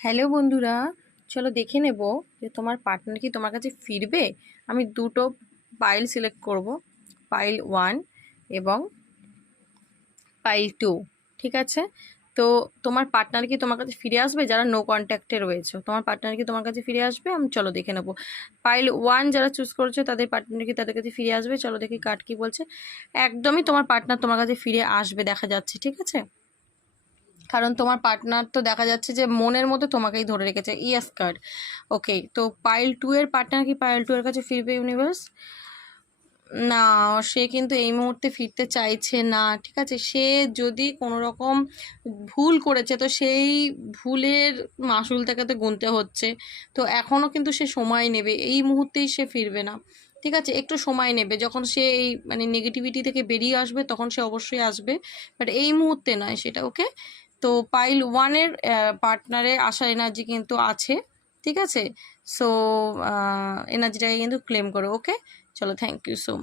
Hello বন্ধুরা, চলো দেখে নেব যে তোমার পার্টনার কি তোমার কাছে ফিরবে। আমি দুটো পাইল সিলেক্ট করব, পাইল 1 এবং পাইল 2। ঠিক আছে, তো তোমার পার্টনার কি তোমার কাছে ফিরে আসবে? যারা নো কন্ট্যাক্টে রয়েছে তোমার পার্টনার কি তোমার কাছে ফিরে আসবে? আমি চলো দেখে নেব। পাইল 1 যারা চুজ করেছো তাদের পার্টনার কি তাদের কাছে ফিরে আসবে? চলো দেখি কার্ড কি বলছে। একদমই তোমার পার্টনার তোমার কাছে ফিরে আসবে দেখা যাচ্ছে। ঠিক আছে, কারণ তোমার পার্টনার তো দেখা যাচ্ছে যে মনের মধ্যে তোমাকেই ধরে রেখেছে। Yes card. ওকে, তো পাইল 2 এর পার্টনার কি পাইল 2 এর কাছে ফিরবে ইউনিভার্স? না, সে কিন্তু এই মুহূর্তে ফিরতে চাইছে না। ঠিক আছে, সে যদি কোনো রকম ভুল করেছে তো সেই ভুলের মাসুল তাকে তো গুনতে হচ্ছে। তো এখনও কিন্তু সে সময় নেবে, এই মুহূর্তেই সে ফিরবে না। ঠিক আছে, একটু সময় নেবে, যখন সে এই নেগেটিভিটি থেকে বেরিয়ে আসবে তখন সে অবশ্যই আসবে, বাট এই মুহূর্তে নয় সেটা। ওকে, তো পাইল 1-এর পার্টনারে আসার এনার্জি কিন্তু আছে। ঠিক আছে, সো এনার্জিটাকে কিন্তু ক্লেম করো। ওকে, চলো, থ্যাংক ইউ সো মাচ।